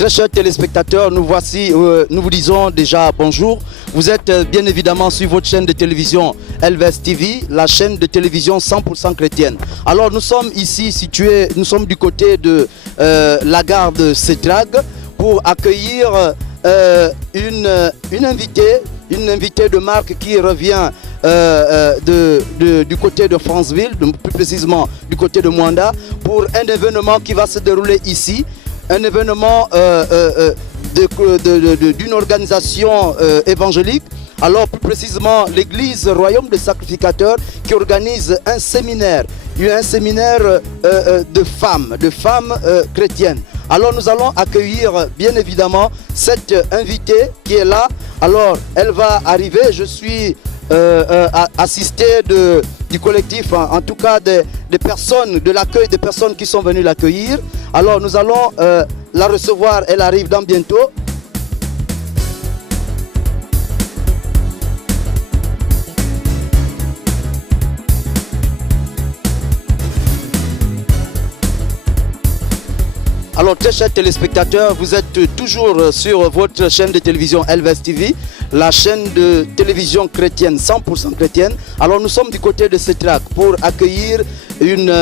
Très chers téléspectateurs, nous vous disons déjà bonjour. Vous êtes bien évidemment sur votre chaîne de télévision Elves TV, la chaîne de télévision 100% chrétienne. Alors nous sommes ici situés, nous sommes du côté de la gare de Sétrag pour accueillir une invitée de marque qui revient du côté de Franceville, plus précisément du côté de Mwanda, pour un événement qui va se dérouler ici. Un événement d'une organisation évangélique, alors plus précisément l'église Royaume des Sacrificateurs qui organise un séminaire de femmes chrétiennes. Alors nous allons accueillir bien évidemment cette invitée qui est là. Alors elle va arriver, je suis assisté du collectif, en tout cas des personnes, de l'accueil des personnes qui sont venues l'accueillir. Alors nous allons la recevoir, elle arrive dans bientôt. Alors très chers téléspectateurs, vous êtes toujours sur votre chaîne de télévision Elves TV, la chaîne de télévision chrétienne, 100% chrétienne. Alors nous sommes du côté de Sétrag pour accueillir une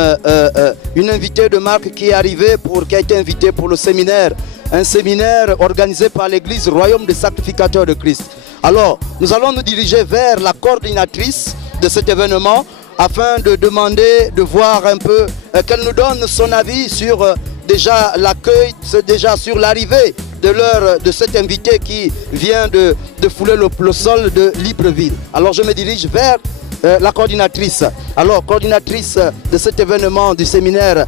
invitée de marque qui est arrivée, qui a été invitée pour le séminaire, un séminaire organisé par l'église Royaume des Sacrificateurs de Christ. Alors nous allons nous diriger vers la coordinatrice de cet événement afin de demander, de voir un peu, qu'elle nous donne son avis sur déjà l'accueil, déjà sur l'arrivée de cet invité qui vient de fouler le sol de Libreville. Alors je me dirige vers la coordinatrice. Alors coordinatrice de cet événement du séminaire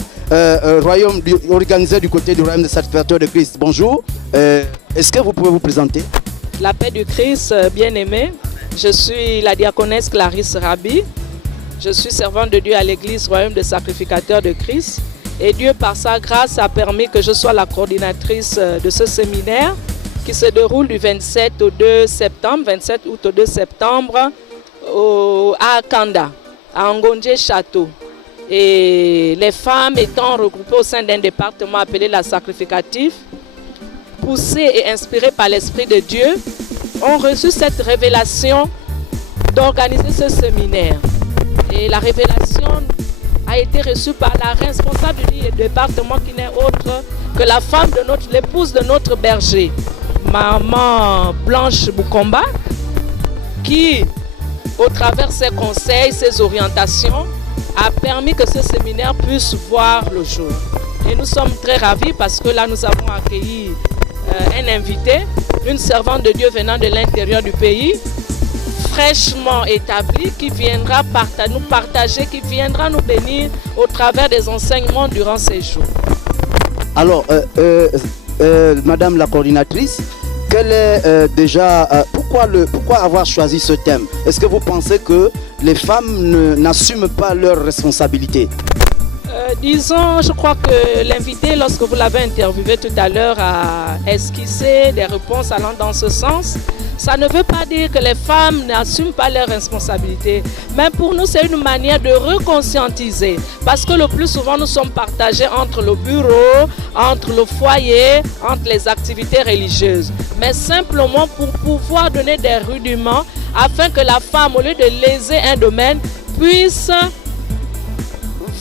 organisé du côté du Royaume des Sacrificateurs de Christ. Bonjour, est-ce que vous pouvez vous présenter? La paix du Christ, bien-aimé. Je suis la diaconesse Clarisse Rabi. Je suis servante de Dieu à l'église Royaume des Sacrificateurs de Christ. Et Dieu, par sa grâce, a permis que je sois la coordinatrice de ce séminaire qui se déroule du 27 au 2 septembre, 27 août au 2 septembre à Kanda, à Ngondje Château. Et les femmes étant regroupées au sein d'un département appelé la sacrificatif, poussées et inspirées par l'Esprit de Dieu, ont reçu cette révélation d'organiser ce séminaire. Et la révélation a été reçue par la responsable du département qui n'est autre que la femme de l'épouse de notre berger, Maman Blanche Boukomba, qui, au travers ses conseils, ses orientations, a permis que ce séminaire puisse voir le jour. Et nous sommes très ravis parce que là, nous avons accueilli un invité, une servante de Dieu venant de l'intérieur du pays, fraîchement établi, qui viendra nous partager, qui viendra nous bénir au travers des enseignements durant ces jours. Alors, Madame la coordinatrice, quel est pourquoi avoir choisi ce thème? Est-ce que vous pensez que les femmes n'assument pas leurs responsabilités? Disons, je crois que l'invité, lorsque vous l'avez interviewé tout à l'heure, a esquissé des réponses allant dans ce sens. Ça ne veut pas dire que les femmes n'assument pas leurs responsabilités, mais pour nous, c'est une manière de reconscientiser. Parce que le plus souvent, nous sommes partagés entre le bureau, entre le foyer, entre les activités religieuses. Mais simplement pour pouvoir donner des rudiments afin que la femme, au lieu de léser un domaine, puisse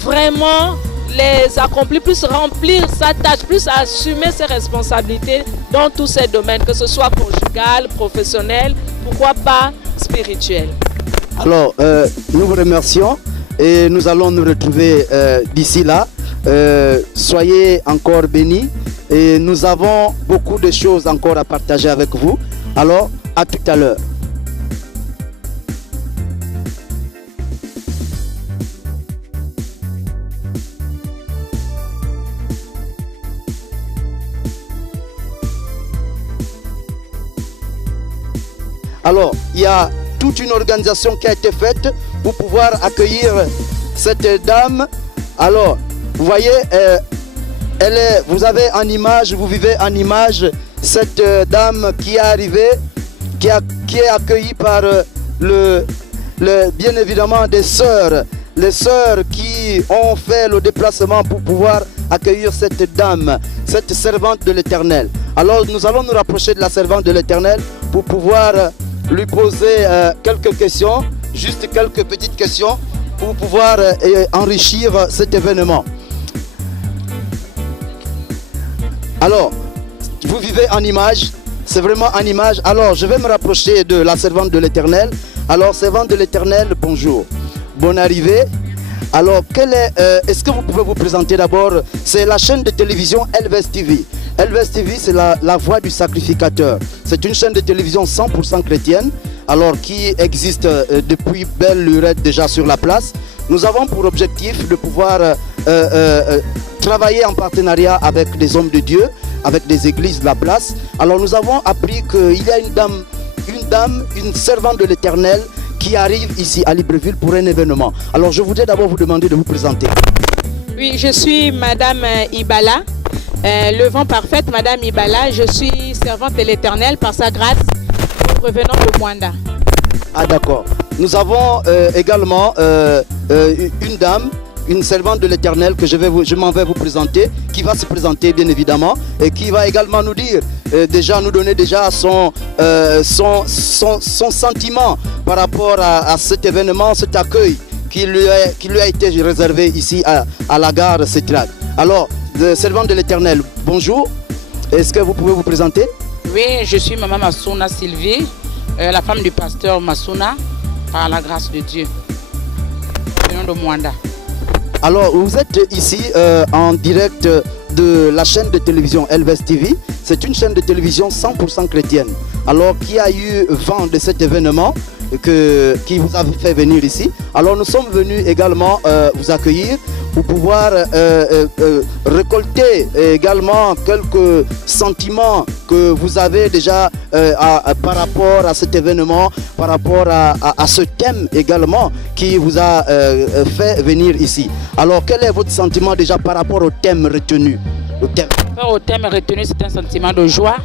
vraiment les accomplir, plus remplir sa tâche, plus assumer ses responsabilités dans tous ces domaines, que ce soit conjugal, professionnel, pourquoi pas spirituel. Alors, nous vous remercions et nous allons nous retrouver d'ici là. Soyez encore bénis et nous avons beaucoup de choses encore à partager avec vous. Alors, à tout à l'heure. Alors, il y a toute une organisation qui a été faite pour pouvoir accueillir cette dame. Alors, vous voyez, vous avez en image, vous vivez en image cette dame qui est arrivée, qui est accueillie par bien évidemment des sœurs, les sœurs qui ont fait le déplacement pour pouvoir accueillir cette dame, cette servante de l'Éternel. Alors nous allons nous rapprocher de la servante de l'Éternel pour pouvoir lui poser quelques questions, juste quelques petites questions pour pouvoir enrichir cet événement. Alors, vous vivez en image, c'est vraiment en image. Alors, je vais me rapprocher de la servante de l'Éternel. Alors, servante de l'Éternel, bonjour. Bonne arrivée. Alors, est-ce que vous pouvez vous présenter d'abord? C'est la chaîne de télévision Elvest TV. Elvest TV, c'est la voix du sacrificateur. C'est une chaîne de télévision 100% chrétienne, alors qui existe depuis belle lurette déjà sur la place. Nous avons pour objectif de pouvoir travailler en partenariat avec des hommes de Dieu, avec des églises de la place. Alors nous avons appris qu'il y a une servante de l'Éternel qui arrive ici à Libreville pour un événement. Alors je voudrais d'abord vous demander de vous présenter. Oui, je suis Madame Ibala, le vent parfaite, Madame Ibala. Je suis servante de l'Éternel par sa grâce, revenant de Mwanda. Ah d'accord. Nous avons également une dame, une servante de l'Éternel que je m'en vais vous présenter, qui va se présenter bien évidemment et qui va également nous dire, nous donner déjà son sentiment par rapport à cet événement, cet accueil qui lui a été réservé ici à la gare Setrac. Alors, servante de l'Éternel, bonjour. Est-ce que vous pouvez vous présenter? Oui, je suis Maman Massouna Sylvie, la femme du pasteur Massouna, par la grâce de Dieu. Venons de Mwanda. Alors, vous êtes ici en direct de la chaîne de télévision Elvest TV. C'est une chaîne de télévision 100% chrétienne. Alors, qui a eu vent de cet événement qui vous a fait venir ici. Alors, nous sommes venus également vous accueillir pour pouvoir récolter également quelques sentiments que vous avez déjà par rapport à cet événement, par rapport à ce thème également qui vous a fait venir ici. Alors, quel est votre sentiment déjà par rapport au thème retenu? Au thème retenu, c'est un sentiment de joie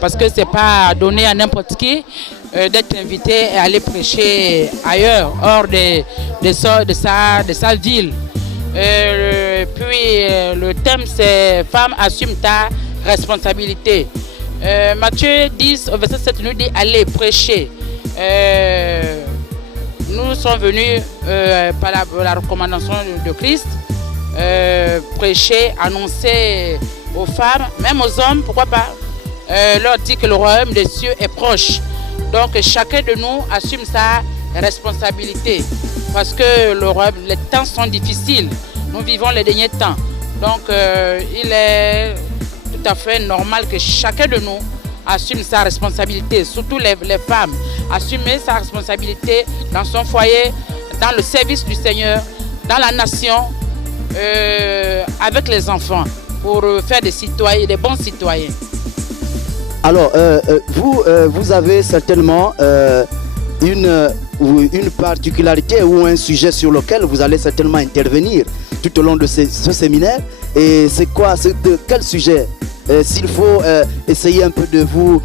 parce que ce n'est pas donné à n'importe qui d'être invité et aller prêcher ailleurs, hors de sa ville. Puis le thème c'est « Femme, assume ta responsabilité ». Matthieu 10, au verset 7 nous dit « Allez prêcher ». Nous sommes venus par la recommandation de Christ, prêcher, annoncer aux femmes, même aux hommes, pourquoi pas, leur dire que le royaume des cieux est proche. Donc chacun de nous assume sa responsabilité parce que les temps sont difficiles. Nous vivons les derniers temps. Donc il est tout à fait normal que chacun de nous assume sa responsabilité, surtout les femmes. Assumer sa responsabilité dans son foyer, dans le service du Seigneur, dans la nation, avec les enfants, pour faire des bons citoyens. Alors, vous avez certainement une particularité ou un sujet sur lequel vous allez certainement intervenir tout au long de ce séminaire. Et c'est quoi? C'est de quel sujet? S'il faut essayer un peu de vous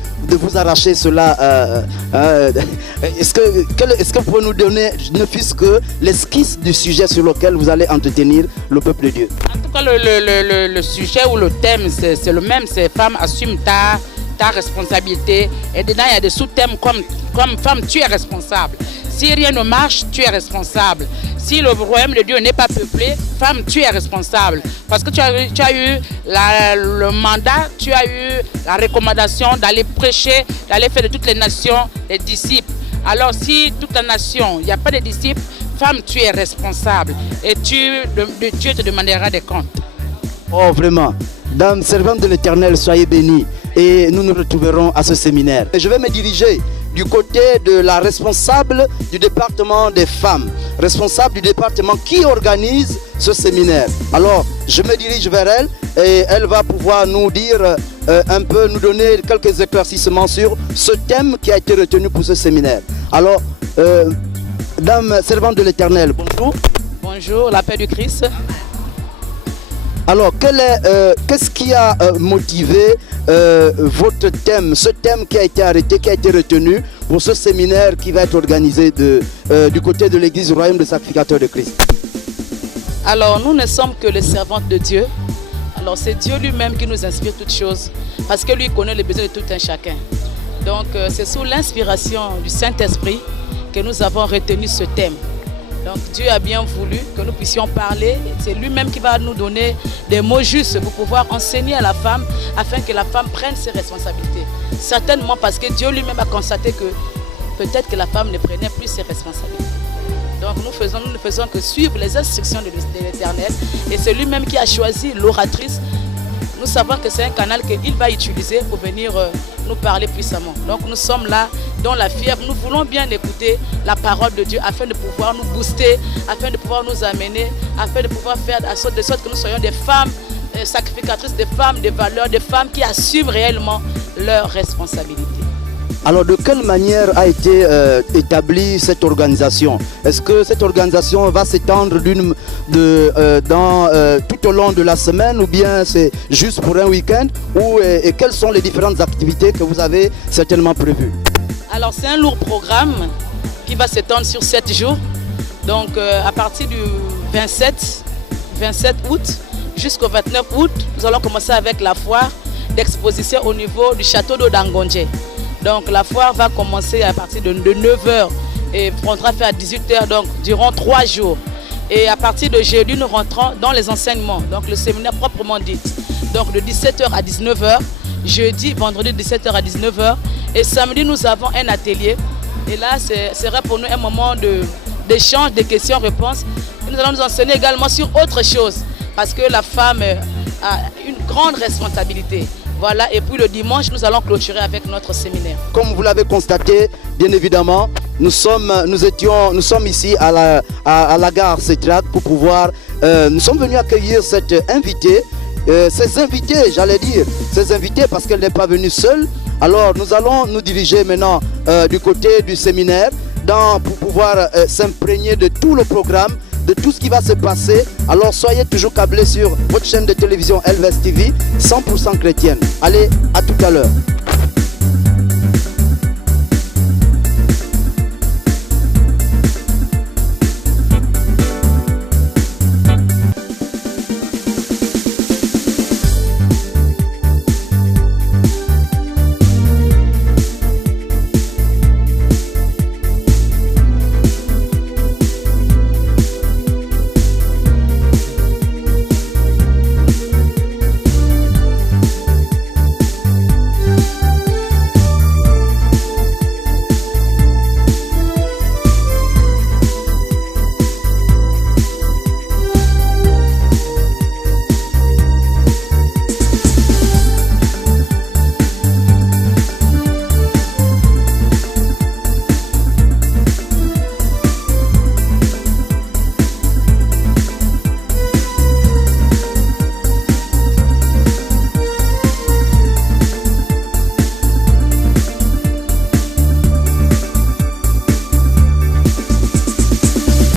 arracher cela, est-ce que vous pouvez nous donner ne fût-ce que l'esquisse du sujet sur lequel vous allez entretenir le peuple de Dieu? En tout cas, le sujet ou le thème, c'est le même, c'est « Femme, assume ta responsabilité ». Et dedans, il y a des sous-thèmes comme « Femme, tu es responsable ». Si rien ne marche, tu es responsable. Si le royaume de Dieu n'est pas peuplé, femme, tu es responsable. Parce que tu as eu le mandat, tu as eu la recommandation d'aller prêcher, d'aller faire de toutes les nations des disciples. Alors si toute la nation, il n'y a pas de disciples, femme, tu es responsable. Et Dieu te demandera des comptes. Oh, vraiment. Dame servante de l'Éternel, soyez bénie. Et nous nous retrouverons à ce séminaire. Et je vais me diriger du côté de la responsable du département des femmes, responsable du département qui organise ce séminaire. Alors, je me dirige vers elle et elle va pouvoir nous dire un peu, nous donner quelques éclaircissements sur ce thème qui a été retenu pour ce séminaire. Alors, Dame servante de l'Éternel, bonjour. Bonjour, la paix du Christ. Alors, qu'est-ce qui a motivé votre thème, ce thème qui a été arrêté, qui a été retenu pour ce séminaire qui va être organisé du côté de l'église du Royaume des Sacrificateurs de Christ? Alors, nous ne sommes que les servantes de Dieu. Alors c'est Dieu lui-même qui nous inspire toutes choses, parce que lui connaît les besoins de tout un chacun. Donc c'est sous l'inspiration du Saint-Esprit que nous avons retenu ce thème. Donc Dieu a bien voulu que nous puissions parler. C'est lui-même qui va nous donner des mots justes pour pouvoir enseigner à la femme afin que la femme prenne ses responsabilités. Certainement parce que Dieu lui-même a constaté que peut-être que la femme ne prenait plus ses responsabilités. Donc nous ne faisons que suivre les instructions de l'Éternel. Et c'est lui-même qui a choisi l'oratrice. Nous savons que c'est un canal qu'il va utiliser pour venir nous parler puissamment. Donc nous sommes là dans la fièvre. Nous voulons bien écouter la parole de Dieu afin de pouvoir nous booster, afin de pouvoir nous amener, afin de pouvoir faire de sorte que nous soyons des femmes sacrificatrices, des femmes de valeur, des femmes qui assument réellement leurs responsabilités. Alors de quelle manière a été établie cette organisation? Est-ce que cette organisation va s'étendre tout au long de la semaine ou bien c'est juste pour un week-end et quelles sont les différentes activités que vous avez certainement prévues? Alors c'est un lourd programme qui va s'étendre sur 7 jours. Donc à partir du 27 août jusqu'au 29 août, nous allons commencer avec la foire d'exposition au niveau du château d'eau d'Angonje. Donc la foire va commencer à partir de 9h et prendra fin à 18h, donc durant 3 jours. Et à partir de jeudi, nous rentrons dans les enseignements, donc le séminaire proprement dit. Donc de 17h à 19h, jeudi, vendredi de 17h à 19h. Et samedi, nous avons un atelier. Et là, ce sera pour nous un moment d'échange, de questions-réponses. Nous allons nous enseigner également sur autre chose, parce que la femme a une grande responsabilité. Voilà, et puis le dimanche, nous allons clôturer avec notre séminaire. Comme vous l'avez constaté, bien évidemment, nous sommes ici à la gare Setrac pour pouvoir... nous sommes venus accueillir cette invitée, ces invités parce qu'elle n'est pas venue seule. Alors nous allons nous diriger maintenant du côté du séminaire pour pouvoir s'imprégner de tout le programme, de tout ce qui va se passer. Alors soyez toujours câblés sur votre chaîne de télévision LVS TV 100% chrétienne. Allez, à tout à l'heure.